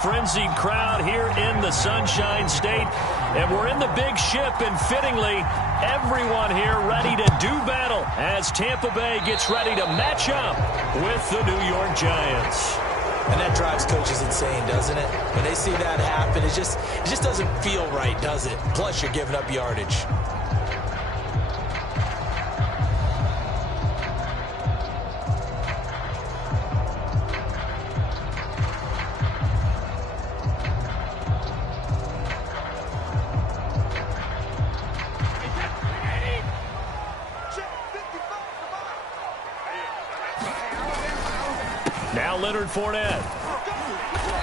Frenzied crowd here in the Sunshine State, and we're in the big ship, and fittingly, everyone here ready to do battle as Tampa Bay gets ready to match up with the New York Giants. And that drives coaches insane, doesn't it? When they see that happen, it just doesn't feel right, does it? Plus, you're giving up yardage. Now Leonard Fournette.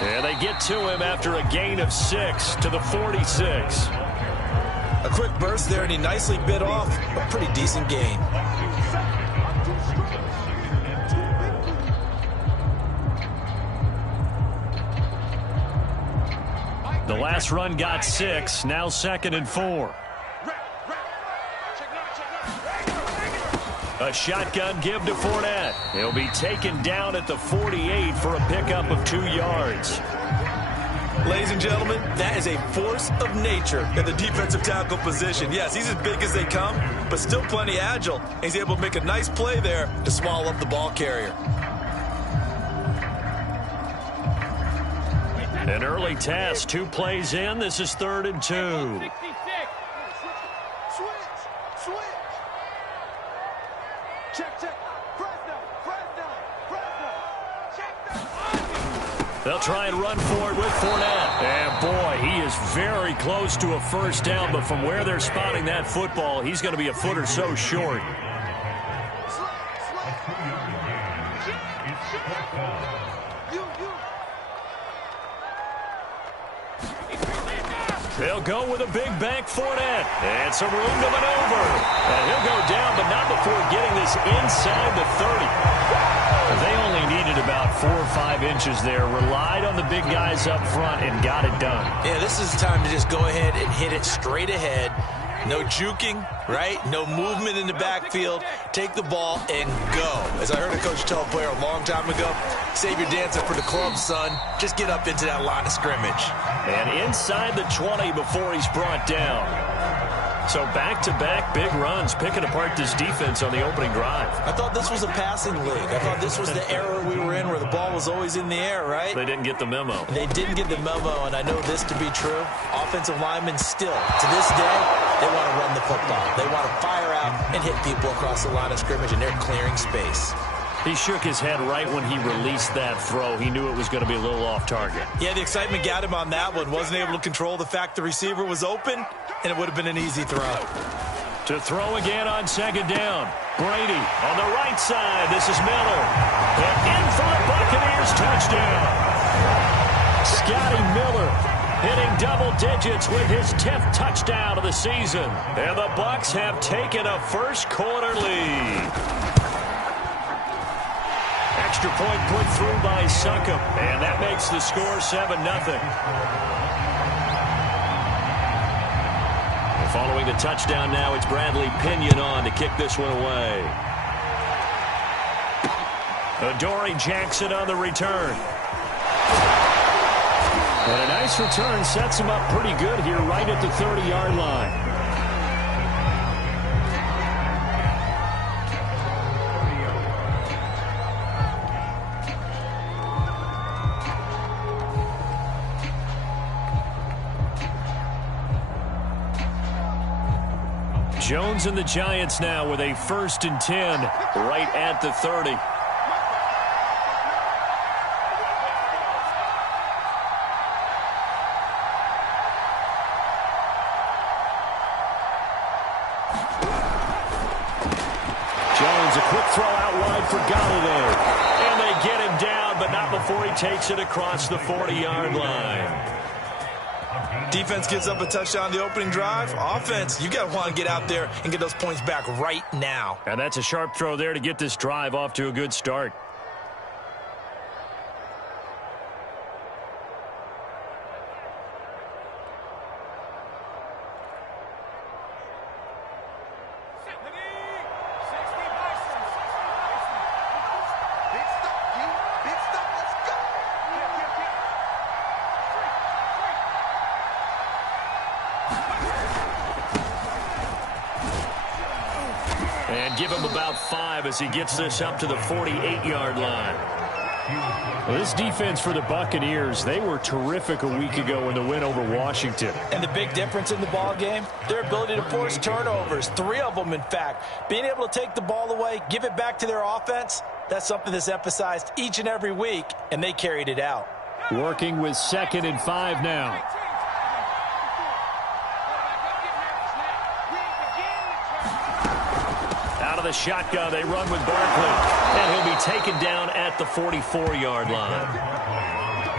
And they get to him after a gain of 6 to the 46. A quick burst there, and he nicely bit off a pretty decent gain. The last run got 6, now 2nd and 4. A shotgun give to Fournette. He'll be taken down at the 48 for a pickup of 2 yards. Ladies and gentlemen, that is a force of nature in the defensive tackle position. Yes, he's as big as they come, but still plenty agile. He's able to make a nice play there to swallow up the ball carrier. An early task, 2 plays in. This is 3rd and 2. They'll try and run forward with Fournette. And boy, he is very close to a first down, but from where they're spotting that football, he's going to be a foot or so short. They'll go with a big bank Fournette. And some room to maneuver. And he'll go down, but not before getting this inside the 30. They only needed about 4 or 5 inches there. Relied on the big guys up front and got it done. Yeah, this is the time to just go ahead and hit it straight ahead. No juking, right? No movement in the backfield. Take the ball and go. As I heard a coach tell a player a long time ago, save your dancing for the club, son. Just get up into that line of scrimmage. And inside the 20 before he's brought down. So back-to-back big runs, picking apart this defense on the opening drive. I thought this was a passing league. I thought this was the era we were in where the ball was always in the air, right? They didn't get the memo. They didn't get the memo, and I know this to be true. Offensive linemen still, to this day, they want to run the football. They want to fire out and hit people across the line of scrimmage, and they're clearing space. He shook his head right when he released that throw. He knew it was going to be a little off target. Yeah, the excitement got him on that one. Wasn't able to control the fact the receiver was open, and it would have been an easy throw. To throw again on 2nd down. Brady on the right side. This is Miller. And in for the Buccaneers touchdown. Scotty Miller hitting double digits with his 10th touchdown of the season. And the Bucs have taken a first-quarter lead. Extra point put through by Succop, and that makes the score 7-0. Following the touchdown now, it's Bradley Pinion on to kick this one away. Adoree Jackson on the return. And a nice return sets him up pretty good here right at the 30-yard line. Jones and the Giants now with a 1st and 10 right at the 30. Jones, a quick throw out wide for Galladay. And they get him down, but not before he takes it across the 40-yard line. Defense gives up a touchdown the opening drive. Offense, you got to want to get out there and get those points back right now. And that's a sharp throw there to get this drive off to a good start. And give him about 5 as he gets this up to the 48-yard line. Well, this defense for the Buccaneers, they were terrific a week ago in the win over Washington. And the big difference in the ball game, their ability to force turnovers, 3 of them, in fact. Being able to take the ball away, give it back to their offense, that's something that's emphasized each and every week, and they carried it out. Working with 2nd and 5 now. Out of the shotgun, they run with Barkley. And he'll be taken down at the 44-yard line.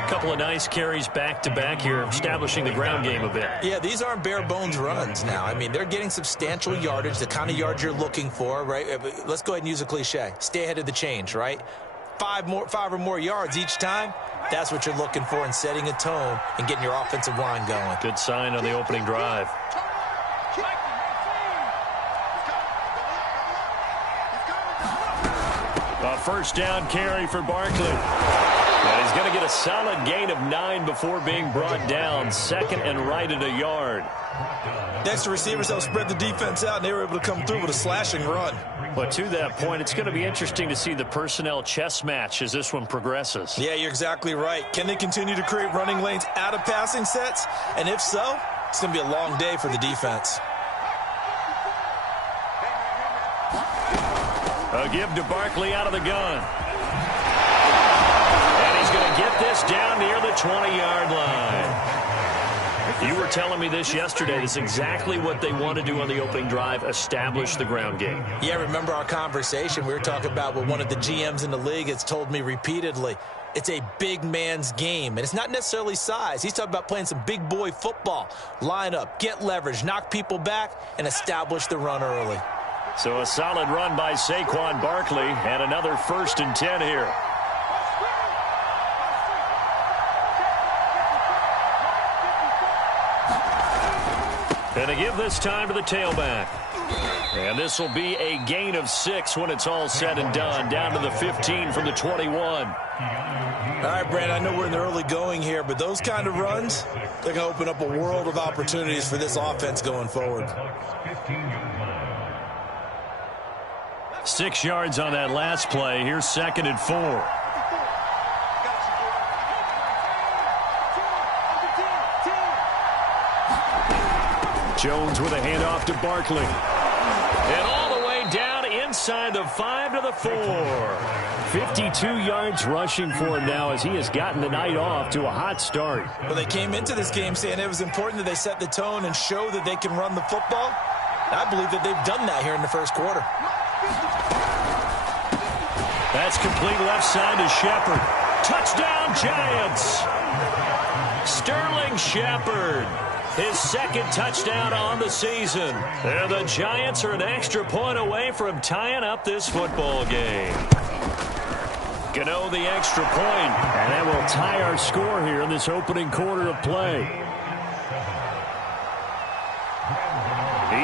A couple of nice carries back-to-back here, establishing the ground game a bit. Yeah, these aren't bare-bones runs now. I mean, they're getting substantial yardage, the kind of yards you're looking for, right? Let's go ahead and use a cliche. Stay ahead of the change, right? 5 or more yards each time. That's what you're looking for in setting a tone and getting your offensive line going. Good sign on the opening drive. A first down carry for Barkley. And he's going to get a solid gain of 9 before being brought down. 2nd and right at a yard. Next, the receivers helped spread the defense out, and they were able to come through with a slashing run. But to that point, it's going to be interesting to see the personnel chess match as this one progresses. Yeah, you're exactly right. Can they continue to create running lanes out of passing sets? And if so, it's going to be a long day for the defense. A give to Barkley out of the gun. And he's going to get this down near the 20-yard line. You were telling me this yesterday. This is exactly what they want to do on the opening drive, establish the ground game. Yeah, remember our conversation. We were talking about what one of the GMs in the league has told me repeatedly. It's a big man's game, and it's not necessarily size. He's talking about playing some big boy football. Line up, get leverage, knock people back, and establish the run early. So a solid run by Saquon Barkley, and another 1st and 10 here. And a give this time to the tailback. And this will be a gain of 6 when it's all said and done, down to the 15 from the 21. All right, Brandon, I know we're in the early going here, but those kind of runs, they're going to open up a world of opportunities for this offense going forward. 6 yards on that last play. Here's 2nd and 4. Jones with a handoff to Barkley. And all the way down inside the 5 to the 4. 52 yards rushing for him now as he has gotten the night off to a hot start. Well, they came into this game saying it was important that they set the tone and show that they can run the football. And I believe that they've done that here in the first quarter. That's complete left side to Shepard. Touchdown, Giants! Sterling Shepard, his 2nd touchdown on the season. And the Giants are an extra point away from tying up this football game. Gano the extra point, and that will tie our score here in this opening quarter of play.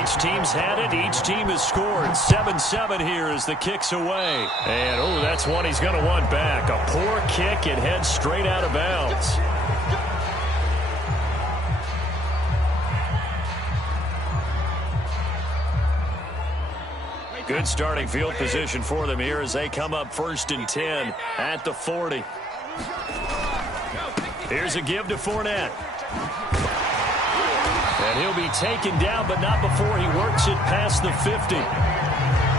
Each team's had it. Each team has scored. 7-7 here as the kick's away. And, oh, that's one he's going to want back. A poor kick. It heads straight out of bounds. Good starting field position for them here as they come up 1st and 10 at the 40. Here's a give to Fournette. And he'll be taken down, but not before he works it past the 50.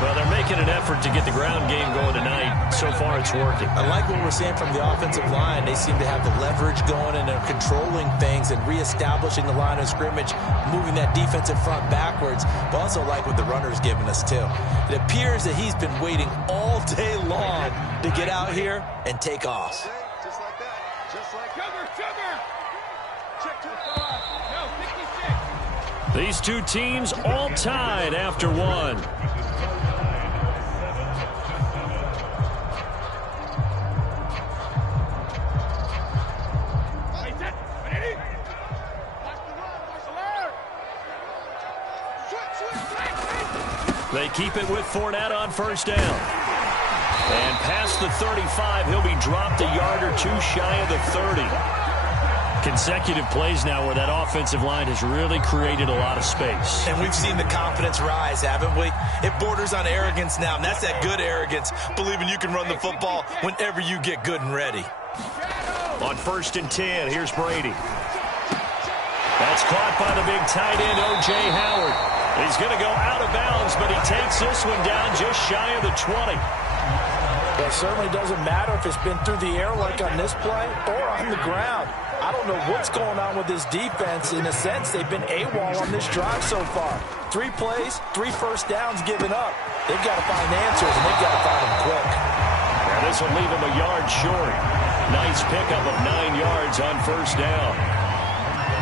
Well, they're making an effort to get the ground game going tonight. So far, it's working. I like what we're seeing from the offensive line. They seem to have the leverage going, and they're controlling things and reestablishing the line of scrimmage, moving that defensive front backwards. But also like what the runner's giving us, too. It appears that he's been waiting all day long to get out here and take off. Just like that. Just like cover. Check to the 5. No, 56. These two teams all tied after one. They keep it with Fournette on 1st down. And past the 35, he'll be dropped a yard or two shy of the 30. Consecutive plays now where that offensive line has really created a lot of space. And we've seen the confidence rise, haven't we? It borders on arrogance now, and that's that good arrogance, believing you can run the football whenever you get good and ready. On 1st and 10, here's Brady. That's caught by the big tight end, O.J. Howard. He's going to go out of bounds, but he takes this one down just shy of the 20. It certainly doesn't matter if it's been through the air like on this play or on the ground. I don't know what's going on with this defense. In a sense, they've been AWOL on this drive so far. 3 plays, 3 first downs given up. They've got to find answers, and they've got to find them quick. Now this will leave him a yard short. Nice pickup of 9 yards on 1st down.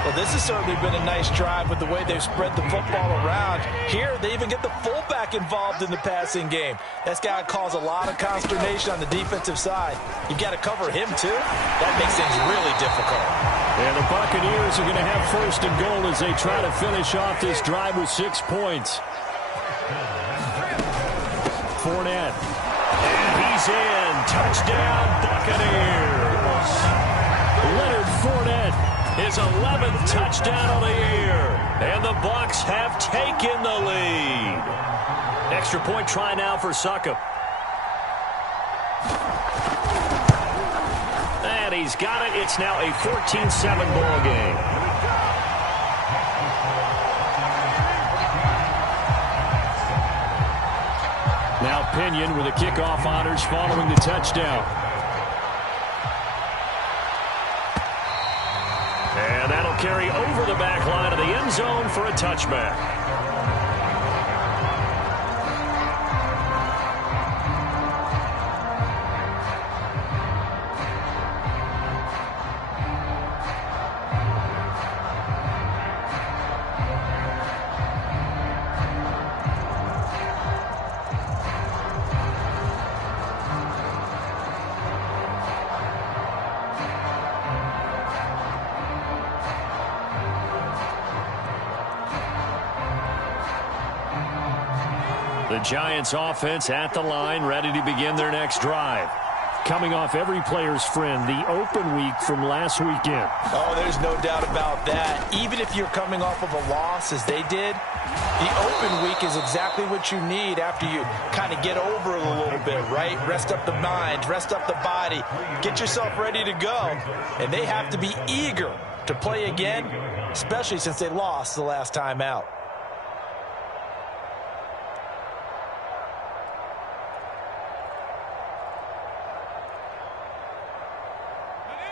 Well, this has certainly been a nice drive with the way they've spread the football around. Here, they even get the fullback involved in the passing game. That's got to cause a lot of consternation on the defensive side. You've got to cover him, too. That makes things really difficult. And the Buccaneers are going to have 1st and goal as they try to finish off this drive with 6 points. Fournette. And he's in. Touchdown, Buccaneers. Leonard Fournette. His 11th touchdown of the year. And the Bucs have taken the lead. Extra point try now for Succop. And he's got it. It's now a 14-7 ball game. Now Pinion with the kickoff honors following the touchdown. And that'll carry over the back line of the end zone for a touchback. The Giants offense at the line, ready to begin their next drive. Coming off every player's friend, the open week from last weekend. Oh, there's no doubt about that. Even if you're coming off of a loss, as they did, the open week is exactly what you need after you kind of get over it a little bit, right? Rest up the mind, rest up the body, get yourself ready to go. And they have to be eager to play again, especially since they lost the last time out.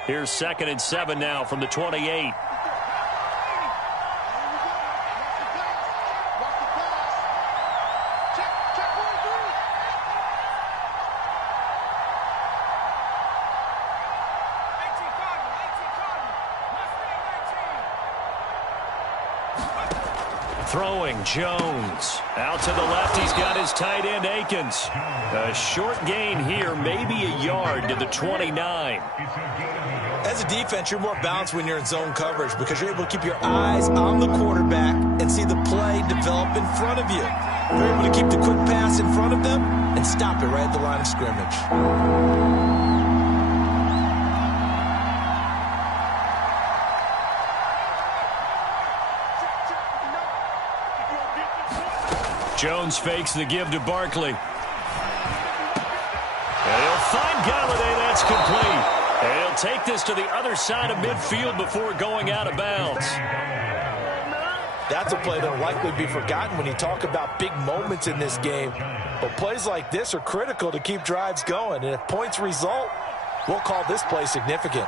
Here's 2nd and 7 now from the 28. Throwing, Jones. Out to the left, he's got his tight end, Akins. A short gain here, maybe a yard to the 29. As a defense, you're more balanced when you're in zone coverage because you're able to keep your eyes on the quarterback and see the play develop in front of you. You're able to keep the quick pass in front of them and stop it right at the line of scrimmage. Jones fakes the give to Barkley. And he'll find Galladay. That's complete. And he'll take this to the other side of midfield before going out of bounds. That's a play that will likely be forgotten when you talk about big moments in this game. But plays like this are critical to keep drives going. And if points result, we'll call this play significant.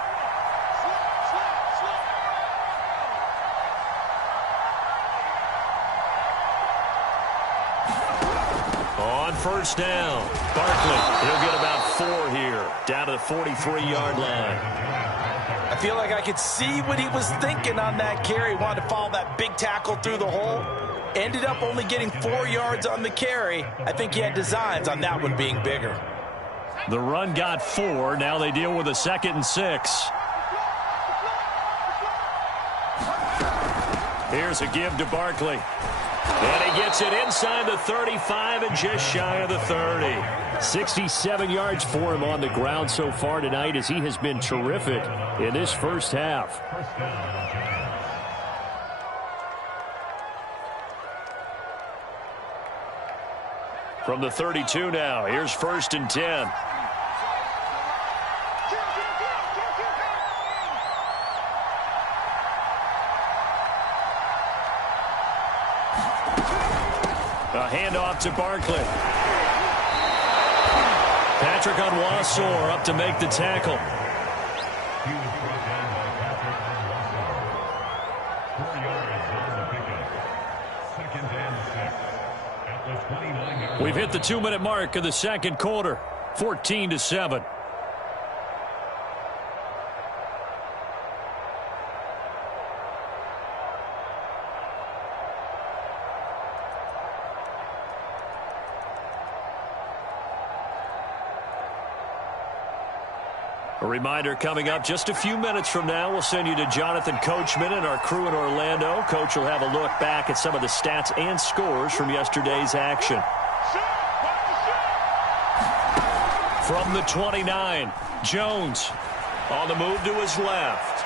On 1st down, Barkley, he'll get about 4 here, down to the 43-yard line. I feel like I could see what he was thinking on that carry. Wanted to follow that big tackle through the hole. Ended up only getting 4 yards on the carry. I think he had designs on that one being bigger. The run got 4. Now they deal with a 2nd and 6. Here's a give to Barkley. And he gets it inside the 35 and just shy of the 30. 67 yards for him on the ground so far tonight as he has been terrific in this first half. From the 32 now, here's 1st and 10. A handoff to Barkley. Patrick Onwuasor up to make the tackle. We've hit the 2-minute mark of the second quarter. 14-7. A reminder coming up just a few minutes from now, we'll send you to Jonathan Coachman and our crew in Orlando. Coach will have a look back at some of the stats and scores from yesterday's action. From the 29, Jones on the move to his left.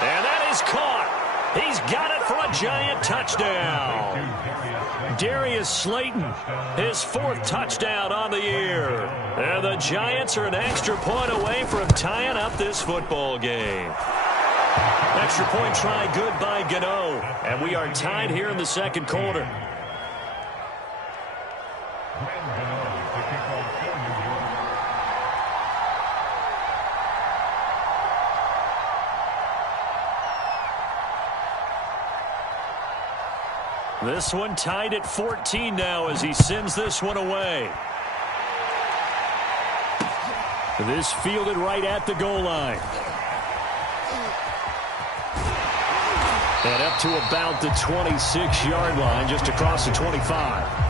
And that is caught. He's got it for a giant touchdown. Darius Slayton, his 4th touchdown on the year. And the Giants are an extra point away from tying up this football game. Extra point try good by Gano. And we are tied here in the second quarter. This one tied at 14 now as he sends this one away. This fielded right at the goal line. And up to about the 26-yard line, just across the 25.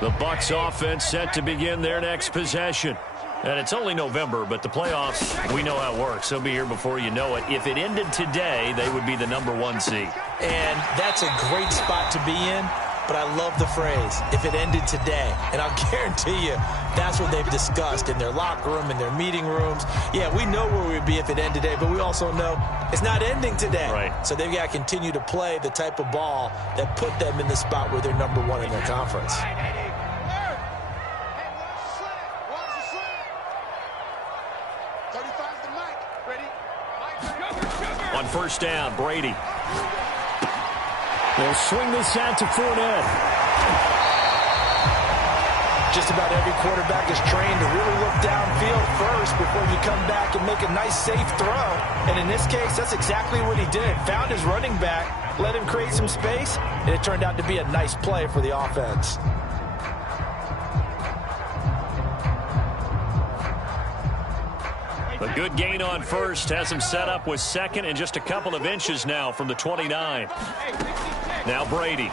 The Bucs offense set to begin their next possession. And it's only November, but the playoffs, we know how it works. They'll be here before you know it. If it ended today, they would be the #1 seed. And that's a great spot to be in, but I love the phrase, if it ended today. And I'll guarantee you, that's what they've discussed in their locker room, in their meeting rooms. Yeah, we know where we'd be if it ended today, but we also know it's not ending today. Right. So they've got to continue to play the type of ball that put them in the spot where they're #1 in their conference. On 1st down, Brady. They'll swing this out to Fournette. Just about every quarterback is trained to really look downfield first before you come back and make a nice, safe throw. And in this case, that's exactly what he did. Found his running back, let him create some space, and it turned out to be a nice play for the offense. A good gain on 1st has him set up with 2nd and just a couple of inches now from the 29. Now Brady.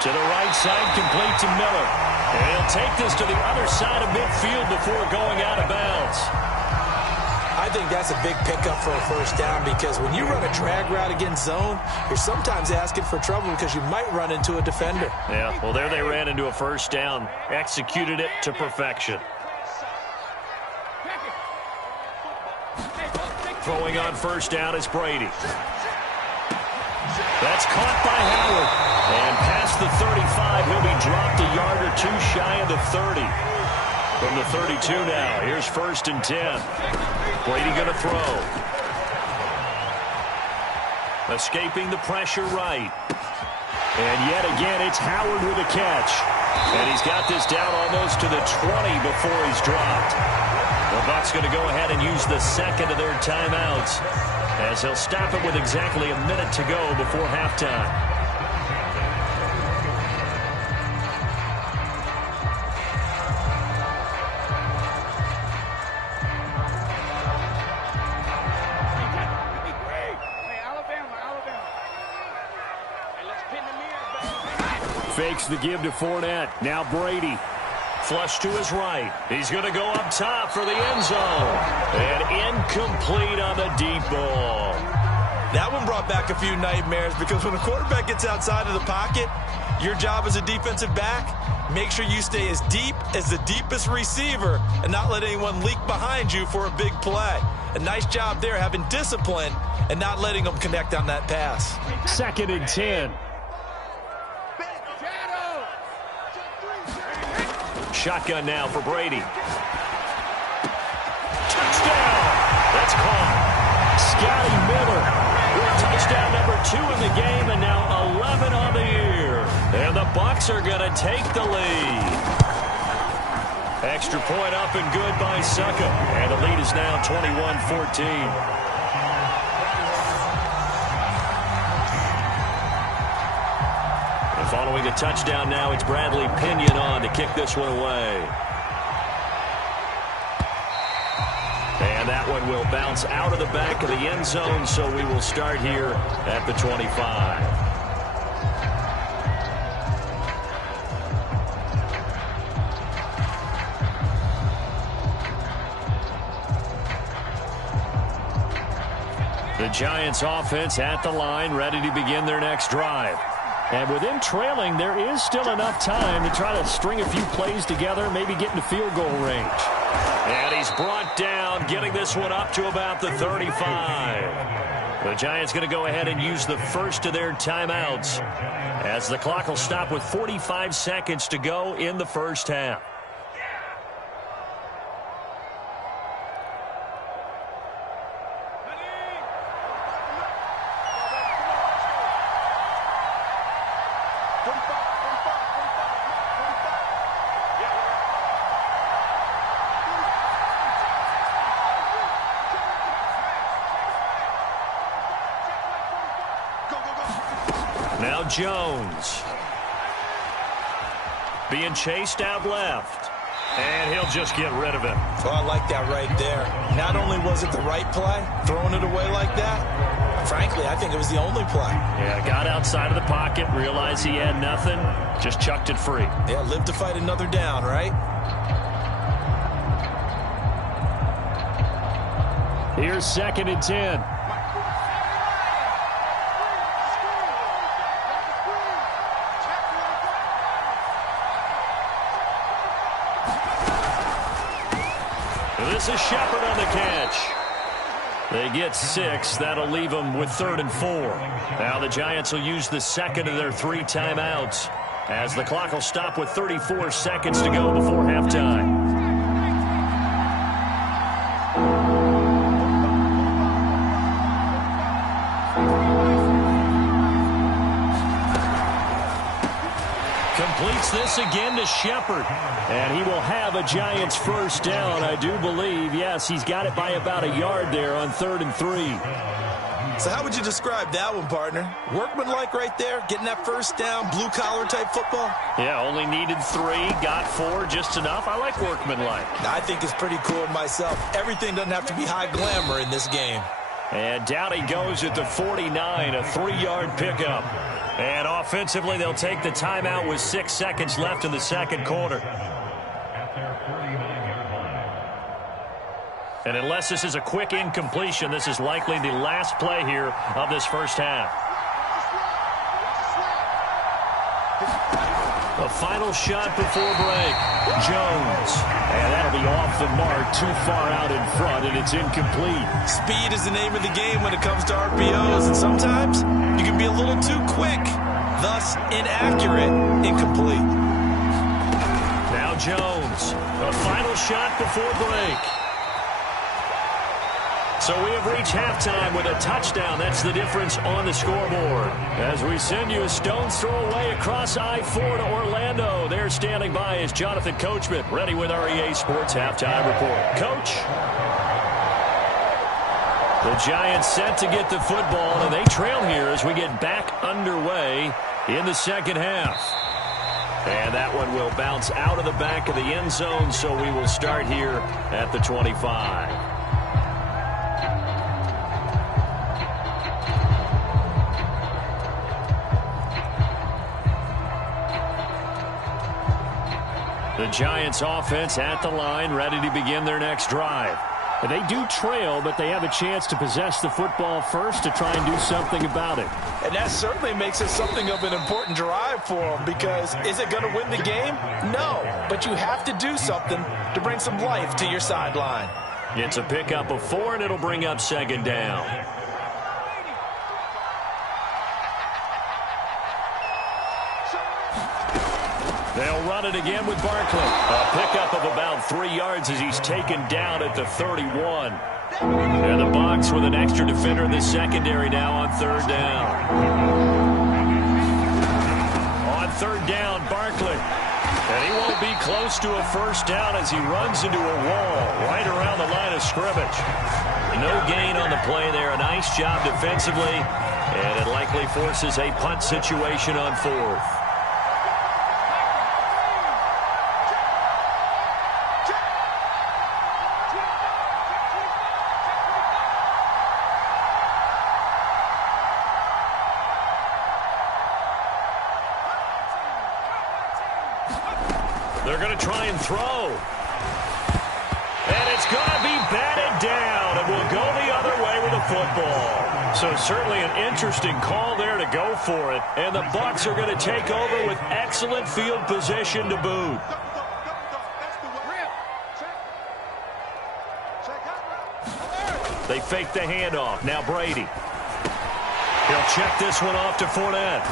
To the right side, complete to Miller. And he'll take this to the other side of midfield before going out of bounds. I think that's a big pickup for a 1st down because when you run a drag route against zone, you're sometimes asking for trouble because you might run into a defender. Yeah, well, there they ran into a 1st down. Executed it to perfection. Throwing on 1st down is Brady. That's caught by Howard. And past the 35, he'll be dropped a yard or 2 shy of the 30. From the 32 now, here's 1st and 10. Brady going to throw. Escaping the pressure right. And yet again, it's Howard with a catch. And he's got this down almost to the 20 before he's dropped. The Bucs going to go ahead and use the 2nd of their timeouts as he'll stop it with exactly a minute to go before halftime. Fakes the give to Fournette. Now Brady. Flush to his right. He's going to go up top for the end zone. And incomplete on the deep ball. That one brought back a few nightmares because when a quarterback gets outside of the pocket, your job as a defensive back, make sure you stay as deep as the deepest receiver and not let anyone leak behind you for a big play. A nice job there having discipline and not letting them connect on that pass. 2nd and 10. Shotgun now for Brady. Touchdown! That's caught. Scotty Miller with touchdown number 2 in the game, and now 11 on the year. And the Bucs are going to take the lead. Extra point up and good by Suckup. And the lead is now 21-14. Following a touchdown now, it's Bradley Pinion on to kick this one away. And that one will bounce out of the back of the end zone, so we will start here at the 25. The Giants offense at the line, ready to begin their next drive. And with them trailing, there is still enough time to try to string a few plays together, maybe get into field goal range. And he's brought down, getting this one up to about the 35. The Giants going to go ahead and use the first of their timeouts as the clock will stop with 45 seconds to go in the first half. Now Jones. Being chased out left. And he'll just get rid of it. Oh, I like that right there. Not only was it the right play, throwing it away like that, frankly, I think it was the only play. Yeah, got outside of the pocket, realized he had nothing, just chucked it free. Yeah, live to fight another down, right? Here's 2nd and 10. This is Shepard on the catch. They get 6. That'll leave them with 3rd and 4. Now the Giants will use the second of their 3 timeouts as the clock will stop with 34 seconds to go before halftime. Completes this again to Shepard. And he will have a Giants first down, I do believe. Yes, he's got it by about a yard there on 3rd and 3. So how would you describe that one, partner? Workmanlike right there, getting that first down, blue-collar type football? Yeah, only needed 3, got 4, just enough. I like workmanlike. I think it's pretty cool myself. Everything doesn't have to be high glamour in this game. And down he goes at the 49, a 3-yard pickup. And offensively, they'll take the timeout with 6 seconds left in the second quarter. And unless this is a quick incompletion, this is likely the last play here of this first half. The final shot before break. Jones. And that'll be off the mark, too far out in front, and it's incomplete. Speed is the name of the game when it comes to RPOs, and sometimes you can be a little too quick, thus inaccurate, incomplete. Now Jones. The final shot before break. So we have reached halftime with a touchdown. That's the difference on the scoreboard. As we send you a stone's throw away across I-4 to Orlando. There standing by is Jonathan Coachman, ready with our EA Sports Halftime Report. Coach? The Giants set to get the football, and they trail here as we get back underway in the second half. And that one will bounce out of the back of the end zone, so we will start here at the 25. The Giants offense at the line, ready to begin their next drive. And they do trail, but they have a chance to possess the football first to try and do something about it. And that certainly makes it something of an important drive for them, because is it going to win the game? No, but you have to do something to bring some life to your sideline. It's a pickup of 4, and it'll bring up second down. They'll run it again with Barkley. A pickup of about 3 yards as he's taken down at the 31. And the box with an extra defender in the secondary now on third down. On third down, Barkley. And he won't be close to a first down as he runs into a wall right around the line of scrimmage. No gain on the play there. A nice job defensively. And it likely forces a punt situation on fourth. They're going to try and throw. And it's going to be batted down, and will go the other way with the football. So certainly an interesting call there to go for it. And the Bucs are going to take over with excellent field position to boot. They fake the handoff. Now Brady. He'll check this one off to Fournette.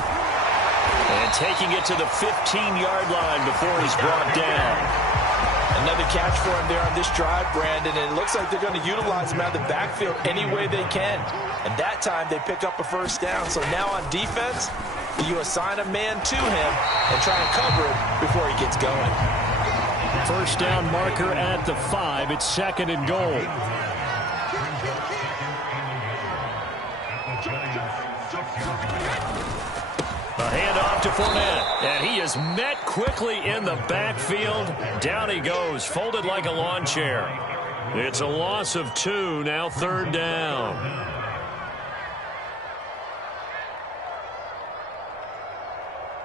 And taking it to the 15-yard line before he's brought down. Another catch for him there on this drive, Brandon, and it looks like they're going to utilize him out of the backfield any way they can. And that time they pick up a first down. So now on defense, you assign a man to him and try and cover it before he gets going. First down marker at the 5. It's second and goal. A handoff to Fournette, and he is met quickly in the backfield. Down he goes, folded like a lawn chair. It's a loss of 2, now third down.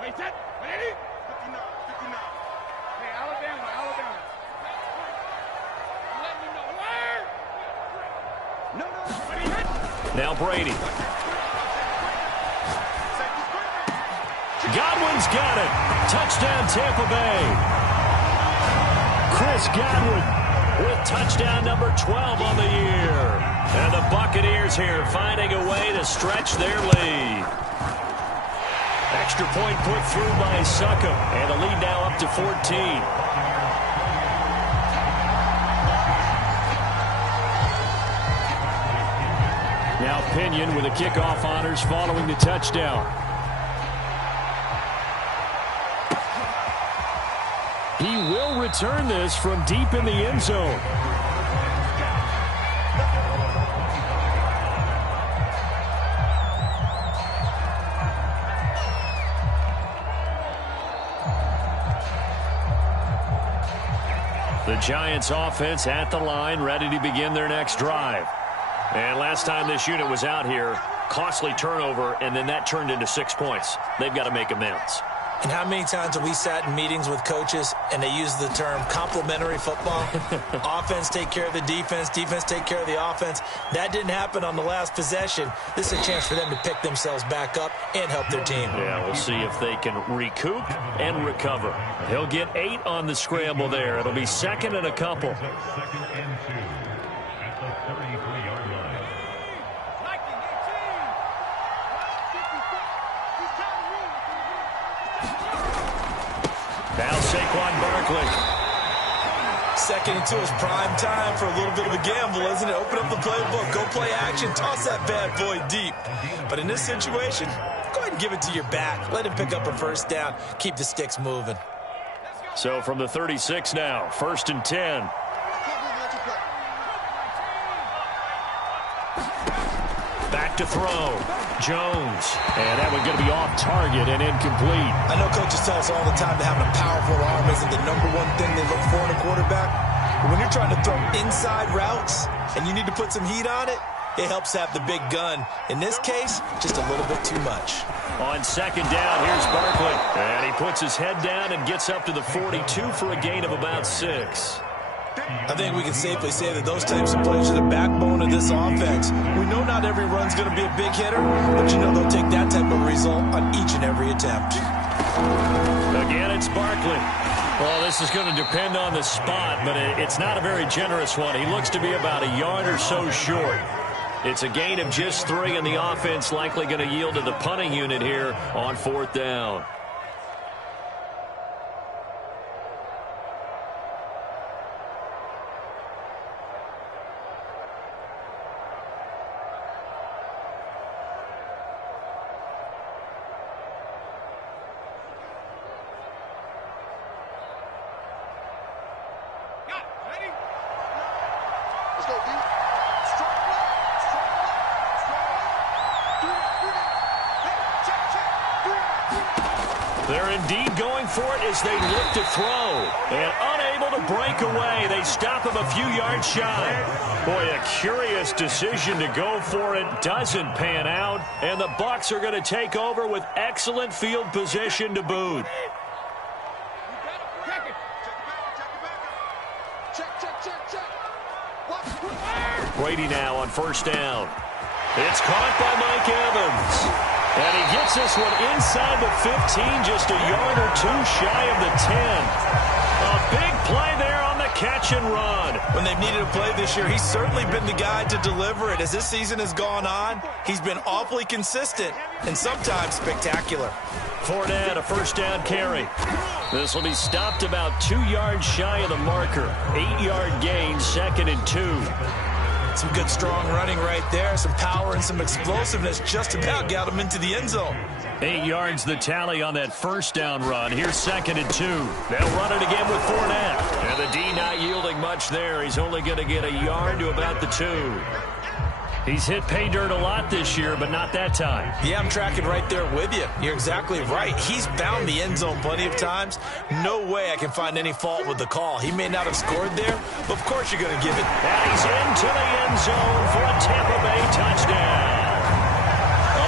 Wait, set, ready? 59. Hey, Alabama. Let me know where. No. Ready, hit. Now Brady. Godwin's got it. Touchdown, Tampa Bay. Chris Godwin with touchdown number 12 on the year. And the Buccaneers here finding a way to stretch their lead. Extra point put through by Succop. And the lead now up to 14. Now Pinion with the kickoff honors following the touchdown. He will return this from deep in the end zone. The Giants offense at the line, ready to begin their next drive. And last time this unit was out here, costly turnover, and then that turned into 6 points. They've got to make amends. And how many times have we sat in meetings with coaches and they use the term complementary football? Offense take care of the defense, defense take care of the offense. That didn't happen on the last possession. This is a chance for them to pick themselves back up and help their team. Yeah, we'll see if they can recoup and recover. He'll get 8 on the scramble there. It'll be second and a couple. Now Saquon Barkley. Second and 2 is prime time for a little bit of a gamble, isn't it? Open up the playbook, go play action, toss that bad boy deep. But in this situation, go ahead and give it to your back. Let him pick up a first down. Keep the sticks moving. So from the 36 now, first and 10. Back to throw. Jones. And that one's going to be off target and incomplete. I know coaches tell us all the time that having a powerful arm isn't the #1 thing they look for in a quarterback. But when you're trying to throw inside routes and you need to put some heat on it, it helps have the big gun. In this case, just a little bit too much. On second down, here's Barkley. And he puts his head down and gets up to the 42 for a gain of about 6. I think we can safely say that those types of plays are the backbone of this offense. We know not every run's going to be a big hitter, but you know they'll take that type of result on each and every attempt. Again, it's Barkley. Well, this is going to depend on the spot, but it's not a very generous one. He looks to be about a yard or so short. It's a gain of just 3, and the offense likely going to yield to the punting unit here on 4th down. They're indeed going for it as they look to throw. And unable to break away, they stop him a few yards shy. Boy, a curious decision to go for it. Doesn't pan out. And the Bucs are going to take over with excellent field position to boot. Brady now on 1st down. It's caught by Mike Evans. And he gets this one inside the 15, just a yard or 2 shy of the 10. A big play there on the catch and run. When they've needed a play this year, he's certainly been the guy to deliver it. As this season has gone on, he's been awfully consistent and sometimes spectacular. Fournette, a 1st down carry. This will be stopped about 2 yards shy of the marker. 8-yard gain, 2nd and 2. Some good strong running right there. Some power and some explosiveness just about got him into the end zone. 8 yards the tally on that 1st down run. Here's 2nd and 2. They'll run it again with Fournette. And the D not yielding much there. He's only going to get a yard to about the 2. He's hit pay dirt a lot this year, but not that time. Yeah, I'm tracking right there with you. You're exactly right. He's found the end zone plenty of times. No way I can find any fault with the call. He may not have scored there, but of course you're going to give it. And he's into the end zone for a Tampa Bay touchdown.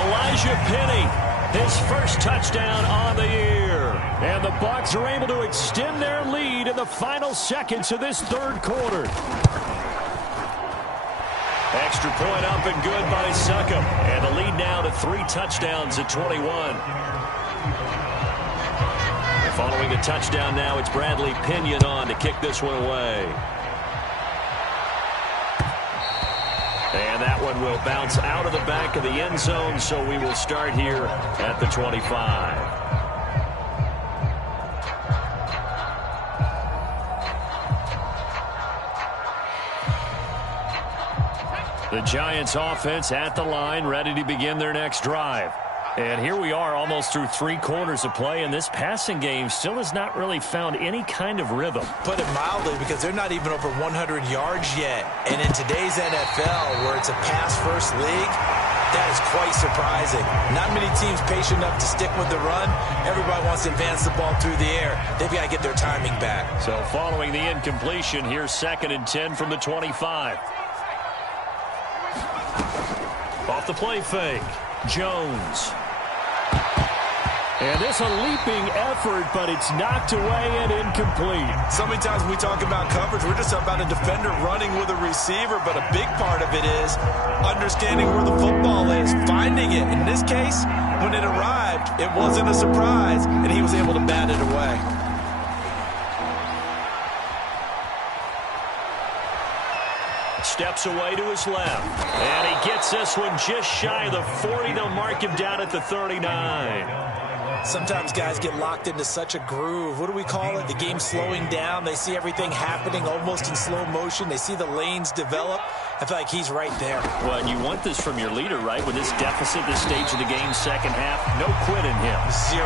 Elijah Penny, his first touchdown on the year. And the Bucs are able to extend their lead in the final seconds of this 3rd quarter. Extra point up and good by Succop. And the lead now to 3 touchdowns at 21. Following a touchdown now, it's Bradley Pinion on to kick this one away. And that one will bounce out of the back of the end zone, so we will start here at the 25. The Giants offense at the line, ready to begin their next drive. And here we are almost through 3 quarters of play, and this passing game still has not really found any kind of rhythm. Put it mildly, because they're not even over 100 yards yet. And in today's NFL, where it's a pass-first league, that is quite surprising. Not many teams patient enough to stick with the run. Everybody wants to advance the ball through the air. They've got to get their timing back. So following the incompletion, here's 2nd and 10 from the 25. Off the play fake, Jones. And this a leaping effort, but it's knocked away and incomplete. So many times when we talk about coverage, we're just about a defender running with a receiver, but a big part of it is understanding where the football is, finding it. In this case, when it arrived, it wasn't a surprise, and he was able to bat it away. Steps away to his left. And he gets this one just shy of the 40. They'll mark him down at the 39. Sometimes guys get locked into such a groove. What do we call it? The game slowing down. They see everything happening almost in slow motion. They see the lanes develop. I feel like he's right there. Well, and you want this from your leader, right? With this deficit, this stage of the game, second half, no quit in him. 0.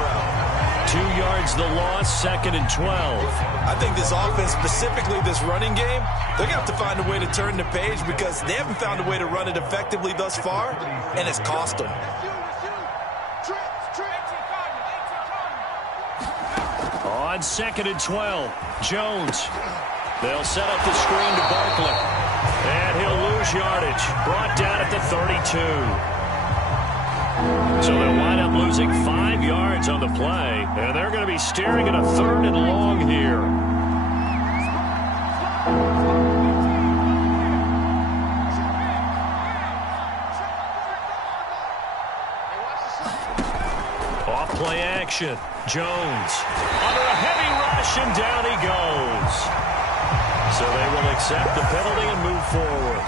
2 yards the loss, 2nd and 12. I think this offense, specifically this running game, they're going to have to find a way to turn the page because they haven't found a way to run it effectively thus far, and it's cost them. On 2nd and 12, Jones. They'll set up the screen to Barkley. And he'll lose yardage. Brought down at the 32. So they'll wind up losing 5 yards on the play. And they're going to be staring at a 3rd and long here. Off play action. Jones under a heavy rush, and down he goes. So they will accept the penalty and move forward.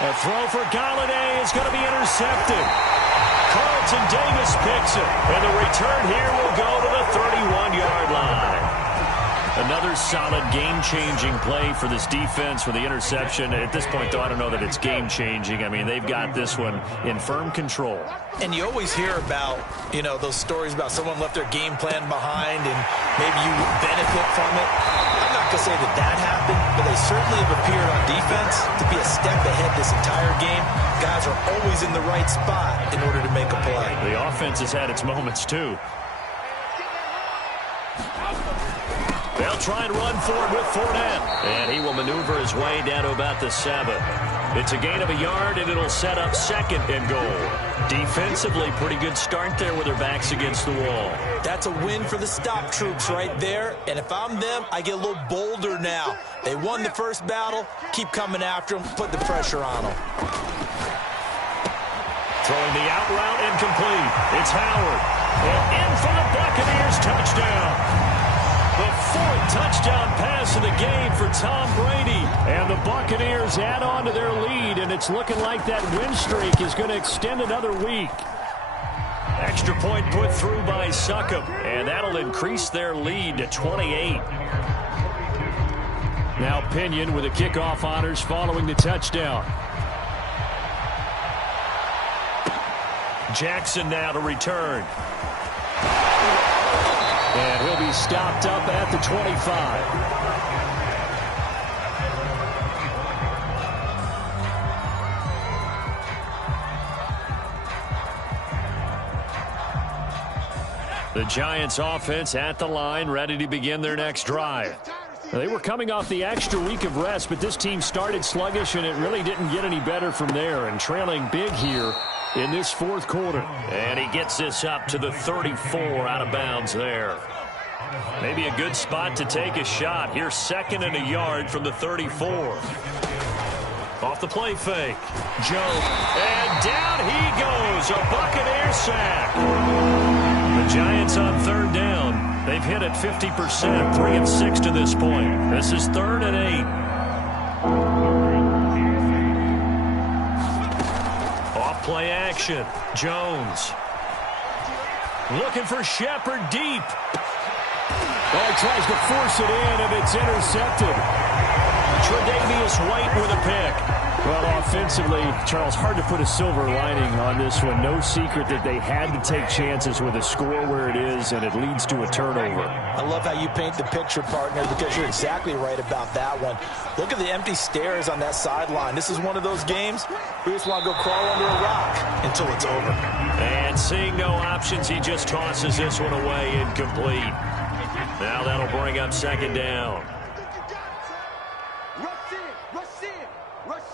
A throw for Galladay is going to be intercepted. Carlton Davis picks it, and the return here will go to the 31-yard line. Another solid game-changing play for this defense with the interception. At this point, though, I don't know that it's game-changing. I mean, they've got this one in firm control. And you always hear about, those stories about someone left their game plan behind and maybe you benefit from it. I'm not going to say that that happened, but they certainly have appeared on defense to be a step ahead this entire game. Guys are always in the right spot in order to make a play. The offense has had its moments, too. They'll try and run for it with Fournette. And he will maneuver his way down to about the 7. It's a gain of a yard, and it'll set up 2nd and goal. Defensively, pretty good start there with their backs against the wall. That's a win for the stop troops right there. And if I'm them, I get a little bolder now. They won the first battle. Keep coming after them. Put the pressure on them. Throwing the out route incomplete. It's Howard. And in for the Buccaneers touchdown. The 4th touchdown pass of the game for Tom Brady. And the Buccaneers add on to their lead, and it's looking like that win streak is going to extend another week. Extra point put through by Succop, and that'll increase their lead to 28. Now Pinion with the kickoff honors following the touchdown. Jackson now to return. And he'll be stopped up at the 25. The Giants offense at the line, ready to begin their next drive. They were coming off the extra week of rest, but this team started sluggish, and it really didn't get any better from there, and trailing big here in this 4th quarter. And he gets this up to the 34 out of bounds there. Maybe a good spot to take a shot. Here's 2nd and a yard from the 34. Off the play fake. Joe. And down he goes. A Buccaneer sack. The Giants on 3rd down. They've hit it 50%. 3 of 6 to this point. This is 3rd and 8. Off play action. Jones. Looking for Shepard deep. Oh, he tries to force it in, and it's intercepted. Tre'Davious White with a pick. Well, offensively, Charles, hard to put a silver lining on this one. No secret that they had to take chances with a score where it is, and it leads to a turnover. I love how you paint the picture, partner, because you're exactly right about that one. Look at the empty stares on that sideline. This is one of those games we just want to go crawl under a rock until it's over. And seeing no options, he just tosses this one away, incomplete. Now that'll bring up 2nd down. Rush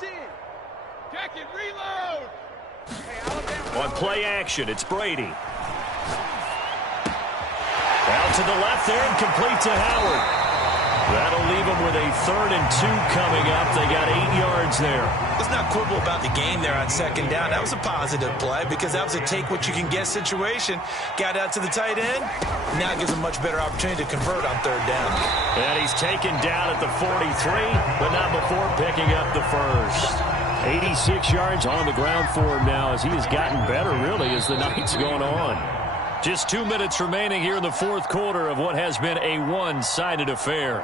in. Jacket, reload. On play action, it's Brady. Out to the left there and complete to Howard. That'll leave them with a 3rd and 2 coming up. They got 8 yards there. Let's not quibble about the game there on 2nd down. That was a positive play because that was a take-what-you-can-get situation. Got out to the tight end. Now it gives them a much better opportunity to convert on 3rd down. And he's taken down at the 43, but not before picking up the 1st. 86 yards on the ground for him now as he has gotten better, really, as the night's going on. Just 2 minutes remaining here in the 4th quarter of what has been a one-sided affair.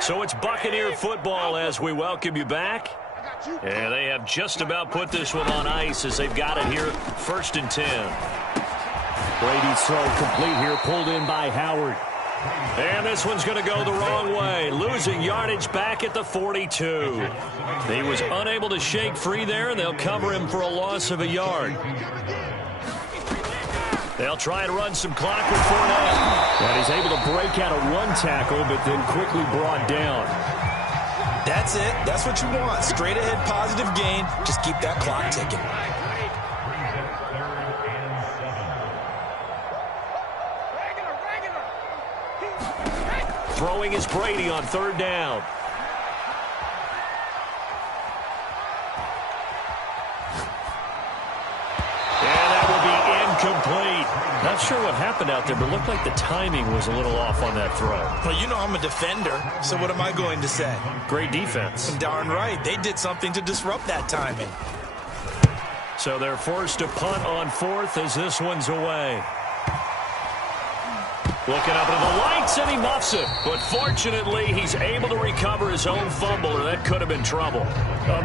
So it's Buccaneer football as we welcome you back. And they have just about put this one on ice as they've got it here, 1st and 10. Brady's throw complete here, pulled in by Howard. And this one's going to go the wrong way, losing yardage back at the 42. He was unable to shake free there, and they'll cover him for a loss of a yard. They'll try and run some clock with Bfromdap. And he's able to break out of one tackle, but then quickly brought down. That's it. That's what you want. Straight ahead positive gain. Just keep that clock ticking. Throwing is Brady on third down. And that will be incomplete. Not sure what happened out there, but it looked like the timing was a little off on that throw. Well, you know I'm a defender, so what am I going to say? Great defense. Darn right. They did something to disrupt that timing. So they're forced to punt on fourth as this one's away. Looking up into the lights, and he muffs it. But fortunately, he's able to recover his own fumble, or that could have been trouble.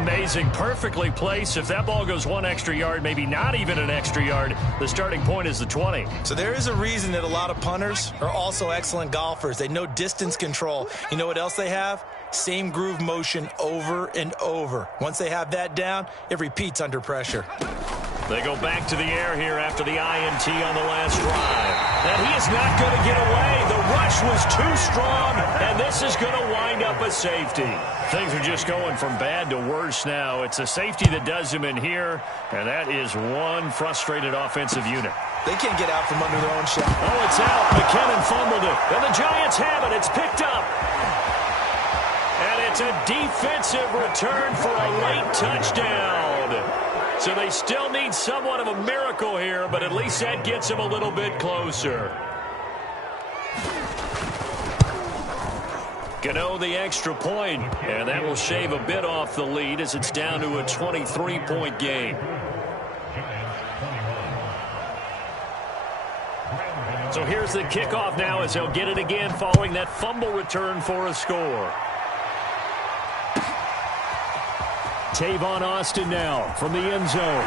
Amazing. Perfectly placed. If that ball goes one extra yard, maybe not even an extra yard, the starting point is the 20. So there is a reason that a lot of punters are also excellent golfers. They know distance control. You know what else they have? Same groove motion over and over. Once they have that down, it repeats under pressure. They go back to the air here after the INT on the last drive. And he is not going to get away. The rush was too strong, and this is going to wind up a safety. Things are just going from bad to worse now. It's a safety that does him in here, and that is one frustrated offensive unit. They can't get out from under their own shot. Oh, it's out. McKinnon fumbled it, and the Giants have it. It's picked up. And it's a defensive return for a late touchdown. So they still need somewhat of a miracle here, but at least that gets them a little bit closer. Gano the extra point, and that will shave a bit off the lead as it's down to a 23-point game. So here's the kickoff now as they'll get it again following that fumble return for a score. Tavon Austin now from the end zone.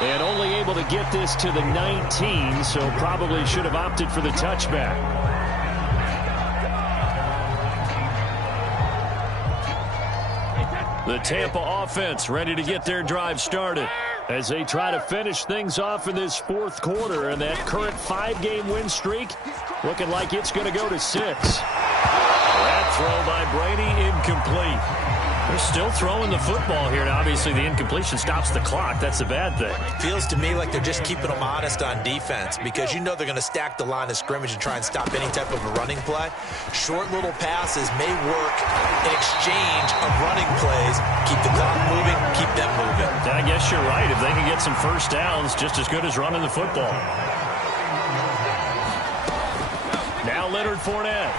And only able to get this to the 19, so probably should have opted for the touchback. The Tampa offense ready to get their drive started as they try to finish things off in this fourth quarter. And that current 5-game win streak looking like it's going to go to 6. That throw by Brady incomplete. They're still throwing the football here. Now, obviously, the incompletion stops the clock. That's a bad thing. Feels to me like they're just keeping them honest on defense because you know they're going to stack the line of scrimmage and try and stop any type of a running play. Short little passes may work in exchange of running plays. Keep the clock moving, keep them moving. I guess you're right. If they can get some first downs, just as good as running the football. Now Leonard Fournette.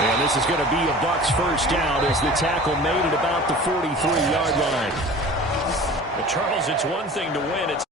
And this is going to be a Bucs first down as the tackle made at about the 43-yard line. But Charles, it's one thing to win. It's